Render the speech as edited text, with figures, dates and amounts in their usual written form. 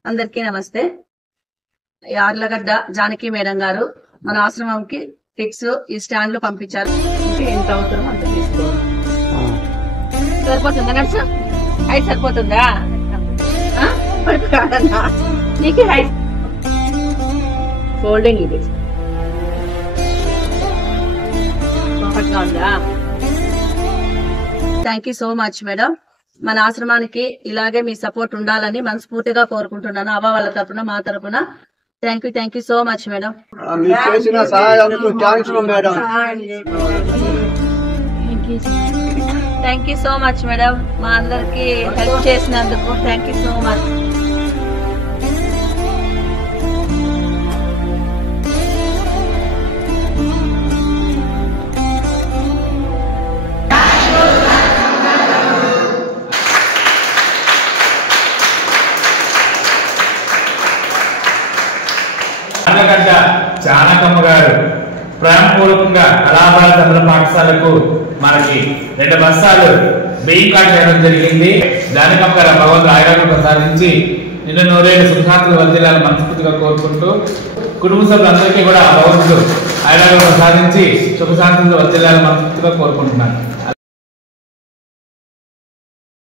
అందరికీ నమస్తే. యార్లగడ్డ జానకి మేడం గారు మన ఆశ్రమంకి టిక్స్ ఈ స్టాండ్ లో పంపించారు. ఎంత అవుతుందో అంత తీసుకోవాలి. సరిపోతుందా నర్సు? హైట్ సరిపోతుందా? నీకు హైట్ ఫోల్డింగ్ ఇది పర్ఫెక్ట్గా ఉందా? Thank you so much madam. మన ఆశ్రమానికి ఇలాగే మీ సపోర్ట్ ఉండాలని మనస్ఫూర్తిగా కోరుకుంటున్నాను. అవ్వ వాళ్ళ తరపున మా తరపున thank you so much madam. Thank you so much madam. మా అందరికి హెల్ప్ చేసినందుకు thank you so much. Yarlagadda Janakamma గారు ప్రేమపూర్వకంగా కళాబాల తమిళ పాఠశాలకు మనకి 2 బస్తాలు బియ్యం కార్డు చేయడం జరిగింది. జానకమ్మ గారు భగవంతుడు ఆయురాలు ప్రసాదించి నిన్ను నూరేళ్ళు సుఖశాంతులు వర్ధిల్లాలని మనస్ఫూర్తిగా కోరుకుంటూ కుటుంబ సభ్యులందరికీ కూడా భగవంతుడు ఆయురాలు ప్రసాదించి సుఖశాంతులు వర్ధిల్లాలని మనస్ఫూర్తిగా కోరుకుంటున్నాను.